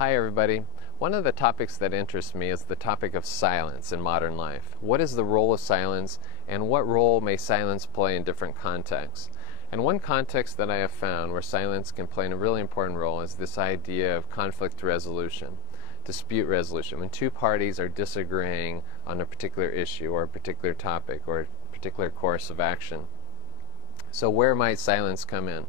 Hi everybody. One of the topics that interests me is the topic of silence in modern life. What is the role of silence, and what role may silence play in different contexts? And one context that I have found where silence can play a really important role is this idea of conflict resolution, dispute resolution, when two parties are disagreeing on a particular issue or a particular topic or a particular course of action. So where might silence come in?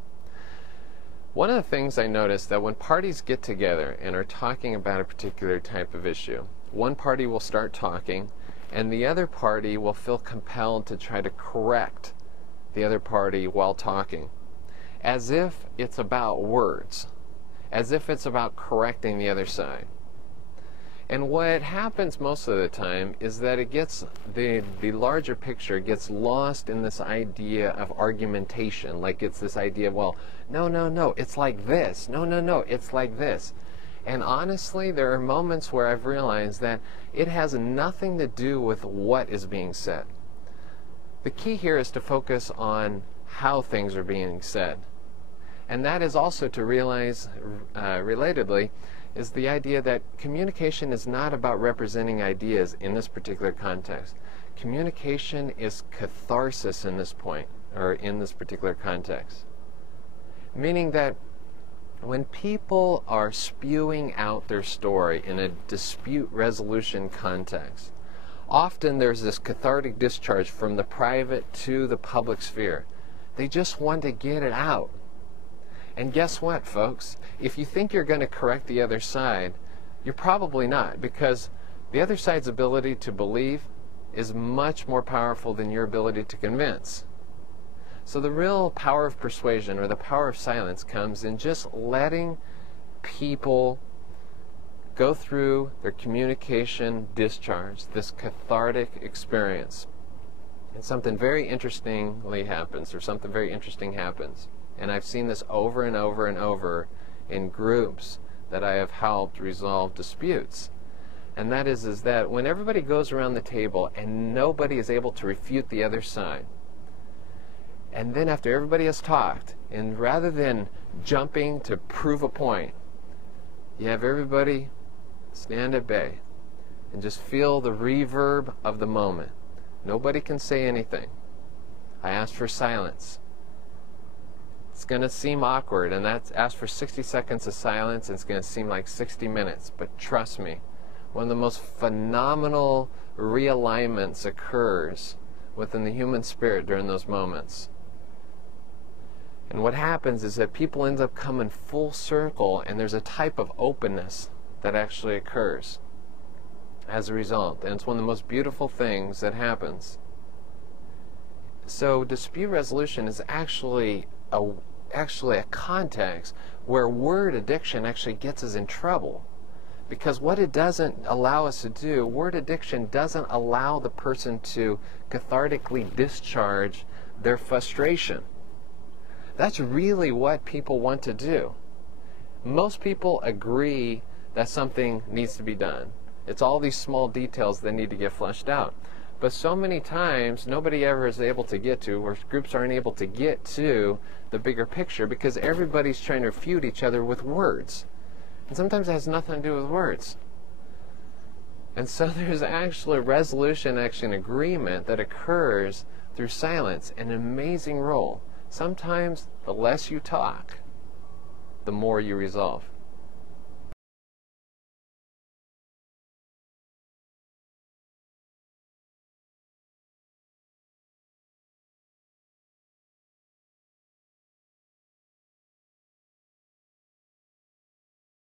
One of the things I noticed that when parties get together and are talking about a particular type of issue, one party will start talking and the other party will feel compelled to try to correct the other party while talking, as if it's about words, as if it's about correcting the other side. And what happens most of the time is that it gets, the larger picture gets lost in this idea of argumentation. Like it's this idea of, well, no, it's like this. No, it's like this. And honestly, there are moments where I've realized that it has nothing to do with what is being said. The key here is to focus on how things are being said. And that is also to realize, relatedly, is the idea that communication is not about representing ideas in this particular context. Communication is catharsis in this point, or in this particular context. Meaning that when people are spewing out their story in a dispute resolution context, often there's this cathartic discharge from the private to the public sphere. They just want to get it out. And guess what, folks? If you think you're going to correct the other side, you're probably not, because the other side's ability to believe is much more powerful than your ability to convince. So the real power of persuasion, or the power of silence, comes in just letting people go through their communication discharge, this cathartic experience. And something very interestingly happens, or something very interesting happens. And I've seen this over and over and over in groups that I have helped resolve disputes. And that is that when everybody goes around the table and nobody is able to refute the other side, and then after everybody has talked, and rather than jumping to prove a point, you have everybody stand at bay and just feel the reverb of the moment. Nobody can say anything. I asked for silence. It's going to seem awkward, and that's asked for 60 seconds of silence, and it's going to seem like 60 minutes. But trust me, one of the most phenomenal realignments occurs within the human spirit during those moments. And what happens is that people end up coming full circle, and there's a type of openness that actually occurs as a result. And it's one of the most beautiful things that happens. So dispute resolution is actually a context where word addiction actually gets us in trouble. Because what it doesn't allow us to do, word addiction doesn't allow the person to cathartically discharge their frustration. That's really what people want to do. Most people agree that something needs to be done. It's all these small details that need to get fleshed out. But so many times, nobody ever is able to get to, or groups aren't able to get to, the bigger picture because everybody's trying to refute each other with words. And sometimes it has nothing to do with words. And so there's actually a resolution, actually an agreement that occurs through silence, an amazing role. Sometimes the less you talk, the more you resolve.